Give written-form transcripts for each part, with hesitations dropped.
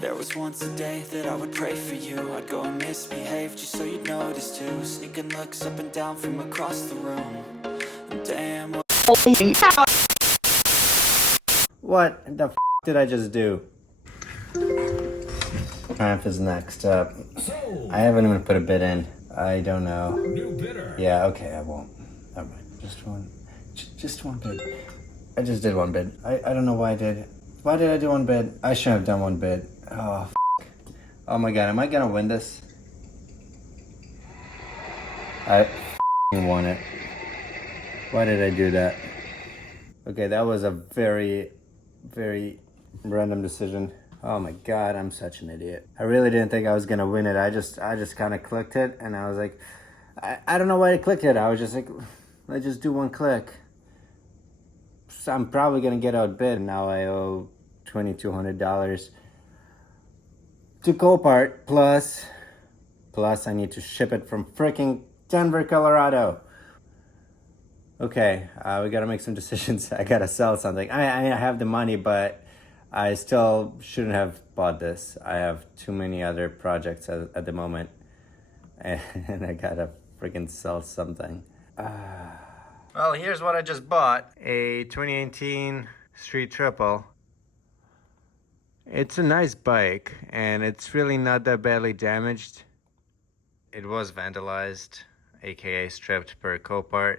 There was once a day that I would pray for you. I'd go and misbehave just so you'd notice too. Sneaking looks up and down from across the room. And damn, What the f did I just do? Triumph is next up. I haven't even put a bid in. I don't know. New bidder. Yeah, okay, I won't. Never mind. Just one bid. I just did one bid. I don't know why I did. Why did I do one bid? I shouldn't have done one bid. Oh, f. Oh my god, am I gonna win this? I won it. Why did I do that? Okay, that was a very random decision. Oh my god, I'm such an idiot. I really didn't think I was gonna win it. I just kind of clicked it, and I was like, I don't know why I clicked it. I was just like, let's just do one click. So I'm probably gonna get outbid. Now I owe $2,200 to Copart, plus I need to ship it from freaking Denver, Colorado. Okay, we gotta make some decisions. I gotta sell something. I have the money, but I still shouldn't have bought this. I have too many other projects at the moment, and I gotta freaking sell something. Well, here's what I just bought. A 2018 Street Triple. It's a nice bike, and it's really not that badly damaged. It was vandalized, aka stripped per Copart.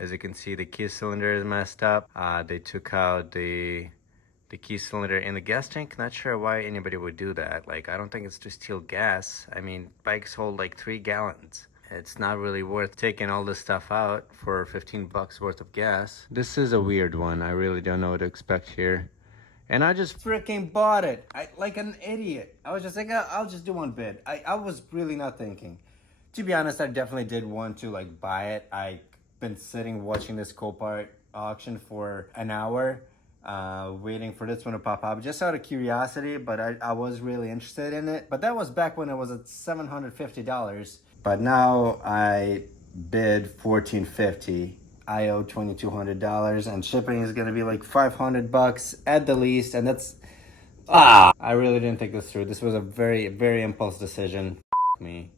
As you can see, the key cylinder is messed up. They took out the key cylinder in the gas tank. Not sure why anybody would do that. Like, I don't think it's to steal gas. I mean, bikes hold like 3 gallons. It's not really worth taking all this stuff out for 15 bucks worth of gas. This is a weird one. I really don't know what to expect here. And I just freaking bought it. Like an idiot. I was just like, I'll just do one bid. I was really not thinking. To be honest, I definitely did want to like buy it. I've been sitting watching this Copart auction for an hour, waiting for this one to pop up just out of curiosity, but I was really interested in it. But that was back when it was at $750. But now I bid $1,450. I owe $2,200, and shipping is gonna be like 500 bucks at the least, and that's I really didn't think this through. This was a very impulse decision. Me.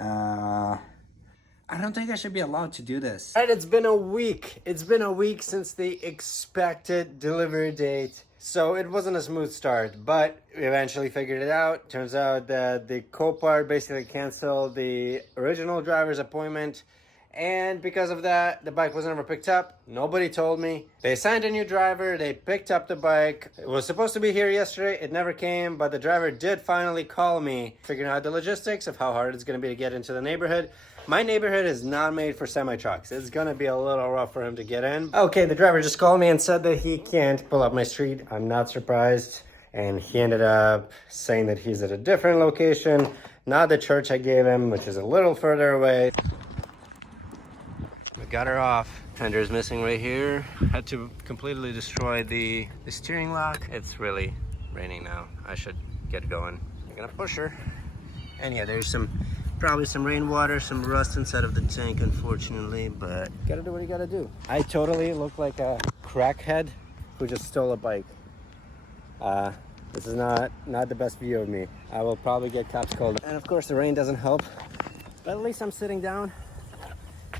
I don't think I should be allowed to do this. Right, it's been a week. It's been a week since the expected delivery date. So it wasn't a smooth start, but we eventually figured it out. Turns out that the Copart basically canceled the original driver's appointment. And because of that, the bike was never picked up. Nobody told me. They assigned a new driver. They picked up the bike. It was supposed to be here yesterday. It never came, but the driver did finally call me, figuring out the logistics of how hard it's going to be to get into the neighborhood. My neighborhood is not made for semi-trucks. It's going to be a little rough for him to get in. Okay, the driver just called me and said that he can't pull up my street. I'm not surprised. And he ended up saying that he's at a different location, not the church I gave him, which is a little further away. I got her off. Fender's missing right here. Had to completely destroy the steering lock. It's really raining now. I should get going. I'm gonna push her. And yeah, there's probably some rainwater, some rust inside of the tank, unfortunately, but gotta do what you gotta do. I totally look like a crackhead who just stole a bike. This is not the best view of me. I will probably get cops called. And of course the rain doesn't help, but at least I'm sitting down.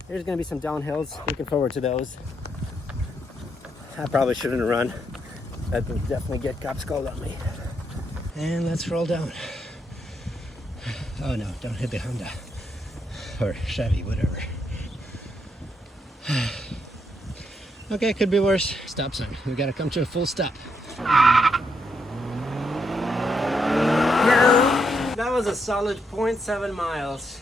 There's gonna be some downhills. Looking forward to those. I probably shouldn't run. That would definitely get cops called on me. And let's roll down. Oh no, don't hit the Honda. Or Chevy, whatever. Okay, could be worse. Stop sign. We gotta come to a full stop. That was a solid 0.7 miles.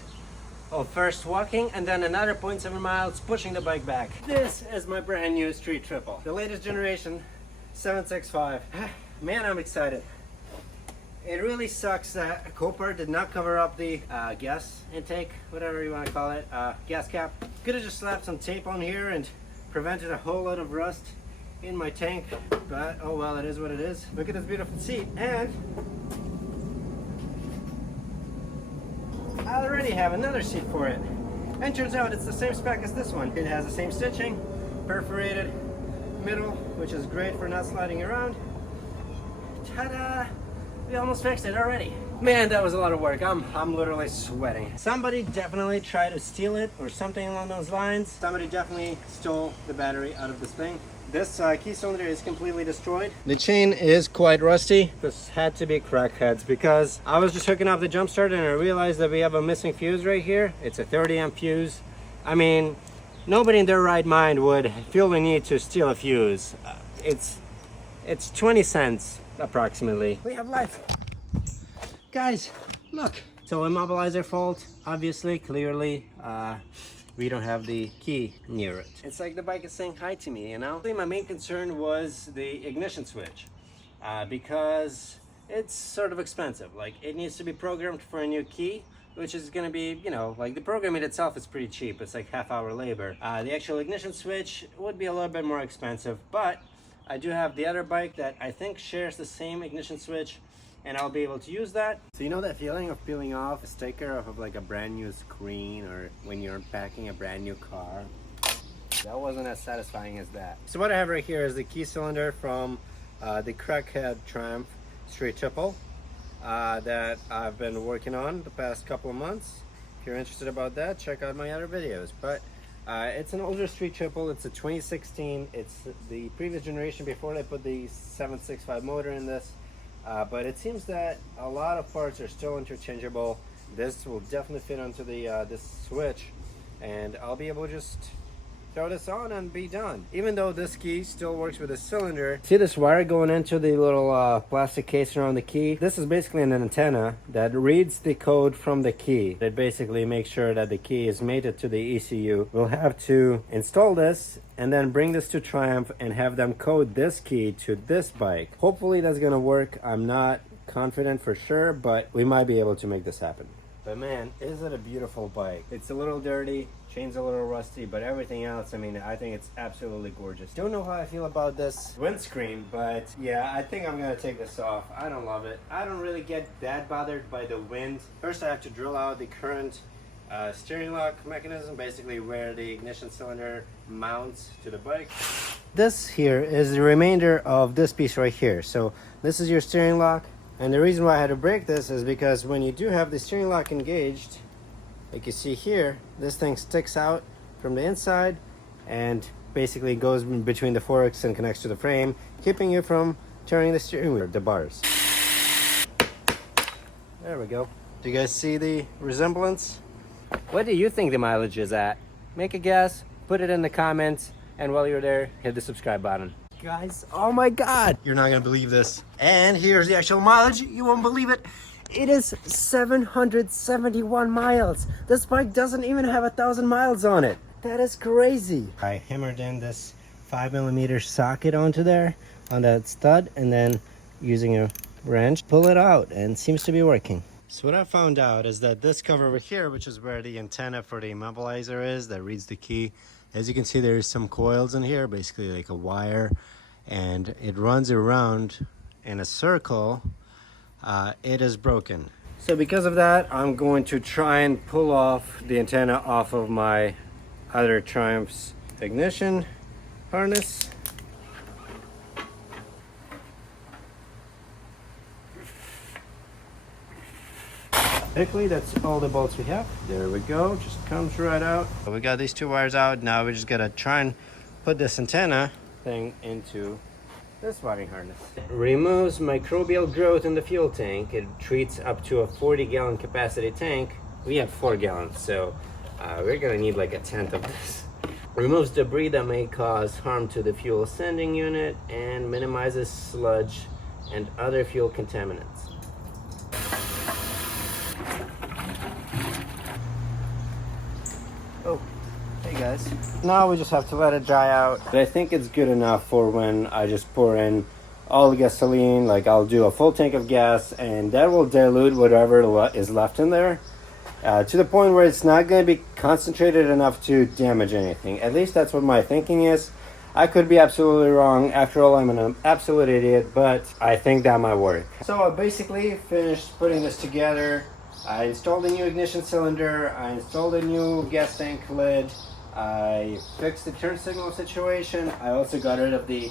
of first walking and then another 0.7 miles pushing the bike back. This is my brand new Street Triple, the latest generation 765. Man, I'm excited. It really sucks that Copart did not cover up the gas intake, whatever you want to call it, gas cap. Could have just slapped some tape on here and prevented a whole lot of rust in my tank, but oh well, it is what it is. Look at this beautiful seat, and I already have another seat for it. And turns out it's the same spec as this one. It has the same stitching, perforated middle, which is great for not sliding around. Ta-da! We almost fixed it already. Man, that was a lot of work. I'm literally sweating. Somebody definitely tried to steal it or something along those lines. Somebody definitely stole the battery out of this thing. This key cylinder is completely destroyed. The chain is quite rusty. This had to be crackheads because I was just hooking up the jump starter and I realized that we have a missing fuse right here. It's a 30 amp fuse. I mean, nobody in their right mind would feel the need to steal a fuse. It's 20 cents approximately. We have life. Guys, look. So immobilizer fault, obviously, clearly. We don't have the key near it. It's like the bike is saying hi to me, you know? My main concern was the ignition switch because it's sort of expensive. Like, it needs to be programmed for a new key, which is gonna be, you know, like the programming itself is pretty cheap. It's like half-hour labor. The actual ignition switch would be a little bit more expensive, but I do have the other bike that I think shares the same ignition switch, and I'll be able to use that. So you know that feeling of peeling off a sticker of like a brand new screen, or when you're unpacking a brand new car? That wasn't as satisfying as that. So what I have right here is the key cylinder from the Crackhead Triumph straight triple that I've been working on the past couple of months. If you're interested about that, check out my other videos. But it's an older street triple. It's a 2016. It's the previous generation before they put the 765 motor in this. But it seems that a lot of parts are still interchangeable. This will definitely fit onto the this switch, and I'll be able to just throw this on and be done. Even though this key still works with a cylinder. See this wire going into the little plastic case around the key? This is basically an antenna that reads the code from the key. It basically makes sure that the key is mated to the ECU. We'll have to install this and then bring this to Triumph and have them code this key to this bike. Hopefully that's gonna work. I'm not confident for sure, but we might be able to make this happen. But man, is it a beautiful bike. It's a little dirty, chain's a little rusty, but everything else, I mean, I think it's absolutely gorgeous. Don't know how I feel about this windscreen, but yeah, I think I'm gonna take this off. I don't love it. I don't really get that bothered by the wind. First I have to drill out the current steering lock mechanism, basically where the ignition cylinder mounts to the bike. This here is the remainder of this piece right here. So this is your steering lock. And the reason why I had to break this is because when you do have the steering lock engaged, like you see here, this thing sticks out from the inside and basically goes between the forks and connects to the frame, keeping you from turning the steering wheel, the bars. There we go. Do you guys see the resemblance? What do you think the mileage is at? Make a guess, put it in the comments, and while you're there, hit the subscribe button. Guys, oh my god, you're not gonna believe this. And here's the actual mileage. You won't believe it. It is 771 miles. This bike doesn't even have 1,000 miles on it. That is crazy. I hammered in this 5mm socket onto there on that stud, and then using a wrench pull it out, and it seems to be working. So what I found out is that this cover over here, which is where the antenna for the immobilizer is that reads the key, as you can see, there's some coils in here, basically like a wire, and it runs around in a circle. It is broken. So because of that, I'm going to try and pull off the antenna off of my other Triumph's ignition harness. Quickly, that's all the bolts we have. There we go, just comes right out. So we got these two wires out. Now we just gotta try and put this antenna thing into this wiring harness. It removes microbial growth in the fuel tank. It treats up to a 40-gallon capacity tank. We have 4 gallons, so we're gonna need like 1/10 of this. Removes debris that may cause harm to the fuel sending unit and minimizes sludge and other fuel contaminants. Oh, hey guys. Now we just have to let it dry out. But I think it's good enough for when I just pour in all the gasoline. Like, I'll do a full tank of gas, and that will dilute whatever is left in there to the point where it's not going to be concentrated enough to damage anything. At least that's what my thinking is. I could be absolutely wrong. After all, I'm an absolute idiot, but I think that might work. So I basically finished putting this together. I installed a new ignition cylinder, I installed a new gas tank lid, I fixed the turn signal situation. I also got rid of the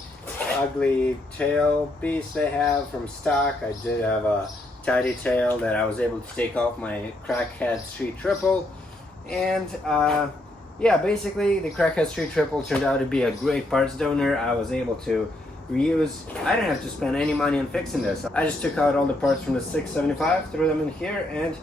ugly tail piece they have from stock. I did have a tidy tail that I was able to take off my Crackhead Street Triple. And yeah, basically the Crackhead Street Triple turned out to be a great parts donor. I was able to reuse. I didn't have to spend any money on fixing this. I just took out all the parts from the 675, threw them in here, and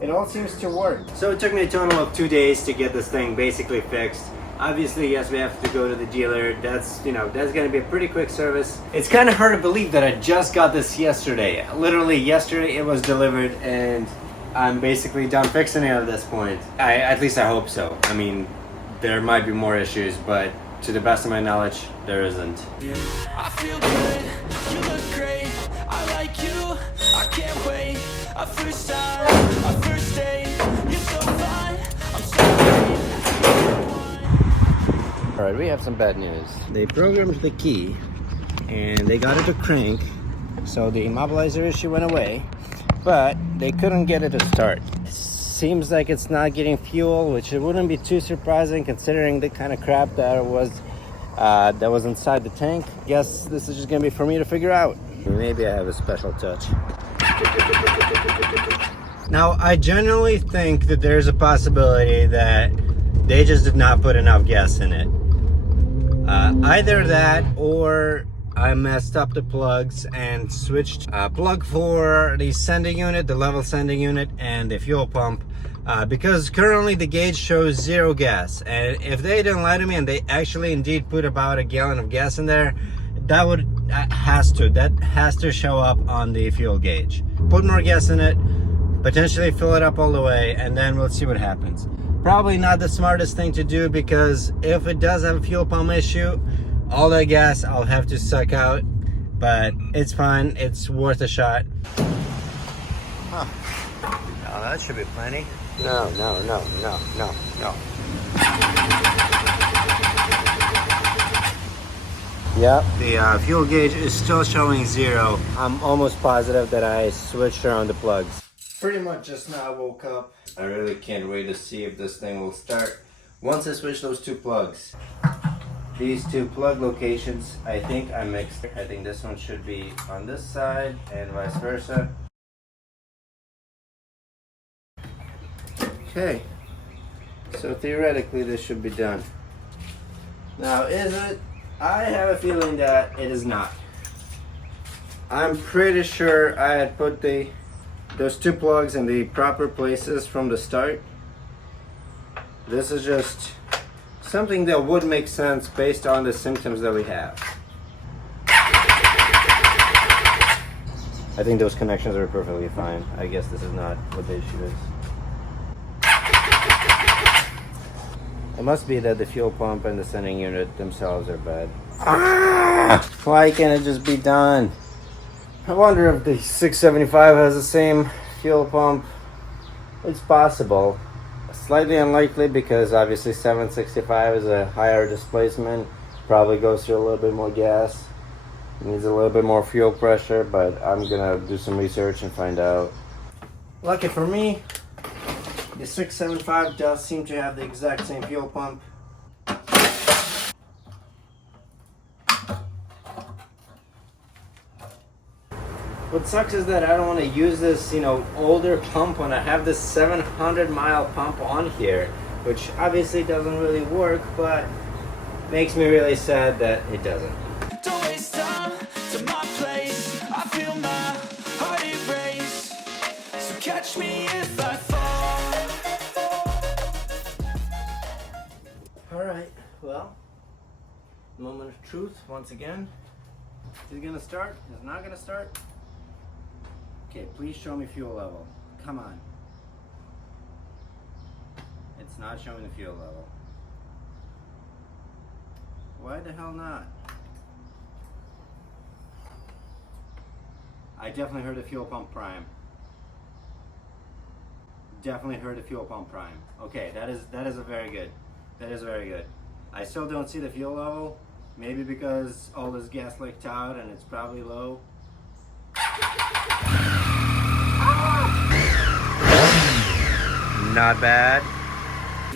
it all seems to work. So it took me a total of 2 days to get this thing basically fixed. Obviously, yes, we have to go to the dealer. That's, you know, that's gonna be a pretty quick service. It's kind of hard to believe that I just got this yesterday. Literally yesterday it was delivered, and I'm basically done fixing it at this point. At least I hope so. I mean, there might be more issues, but to the best of my knowledge, there isn't. I feel good, you look great, I like you, I can't wait. A first time, a first date, you're so fine, I'm so great. Alright, we have some bad news. They programmed the key and they got it to crank, so the immobilizer issue went away, but they couldn't get it to start. Seems like it's not getting fuel, which it wouldn't be too surprising considering the kind of crap that was inside the tank. Guess this is just gonna be for me to figure out. Maybe I have a special touch. Now, I genuinely think that there's a possibility that they just did not put enough gas in it. Either that, or I messed up the plugs and switched plug for the sending unit, the level sending unit, and the fuel pump, because currently the gauge shows 0 gas. And if they didn't lie to me and they actually indeed put about a gallon of gas in there, that has to show up on the fuel gauge. Put more gas in it, potentially fill it up all the way, and then we'll see what happens. Probably not the smartest thing to do, because if it does have a fuel pump issue, all that gas I'll have to suck out, but it's fine. It's worth a shot. Huh. Oh, that should be plenty. No. Yep, the fuel gauge is still showing 0. I'm almost positive that I switched around the plugs. Pretty much just now woke up. I really can't wait to see if this thing will start once I switch those 2 plugs. These 2 plug locations, I think I mixed. I think this one should be on this side and vice versa. Okay, so theoretically this should be done. Now, is it? I have a feeling that it is not. I'm pretty sure I had put those 2 plugs in the proper places from the start. This is just something that would make sense based on the symptoms that we have. I think those connections are perfectly fine. I guess this is not what the issue is. It must be that the fuel pump and the sending unit themselves are bad. Why can't it just be done? I wonder if the 675 has the same fuel pump. It's possible. Slightly unlikely, because obviously 765 is a higher displacement. Probably goes through a little bit more gas. Needs a little bit more fuel pressure, but I'm gonna do some research and find out. Lucky for me, the 675 does seem to have the exact same fuel pump. What sucks is that I don't want to use this, older pump when I have this 700-mile pump on here, which obviously doesn't really work, but makes me really sad that it doesn't. Don't waste time to my place, I feel my heart erase, so catch me if I fall. Alright, well, moment of truth once again. Is it gonna start? Is it not gonna start? Okay, please show me fuel level. Come on. It's not showing the fuel level. Why the hell not? I definitely heard the fuel pump prime. Definitely heard the fuel pump prime. Okay, that is a very good. That is very good. I still don't see the fuel level. Maybe because all this gas leaked out and it's probably low. Not bad.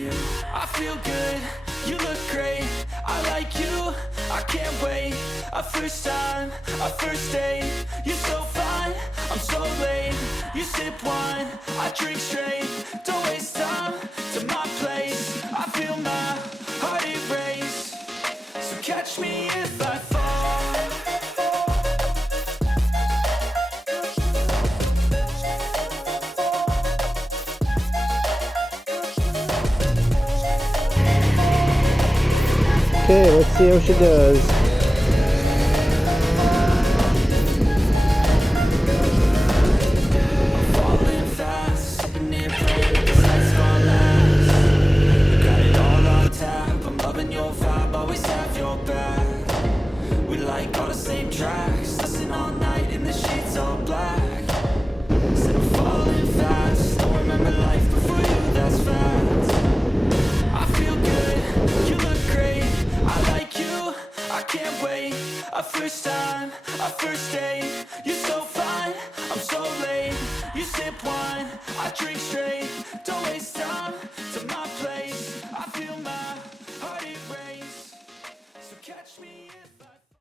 you. I feel good, you look great, I like you, I can't wait. A first time, a first date, you're so fine, I'm so late. You sip wine, I drink straight, don't waste time to my place. I feel my heart erase, so catch me if I fall. Okay, let's see how she does. Falling fast, sitting here praying this night's gonna last. Got it all on tap, I'm loving your vibe, always have your back. We like all the same tracks, listen all night in the sheets all black. Said I'm falling fast, don't remember life before you, that's fact. I feel good, you look great, I like you, I can't wait. A first time, a first date, you're so fine, I'm so late. You sip wine, I drink straight, don't waste time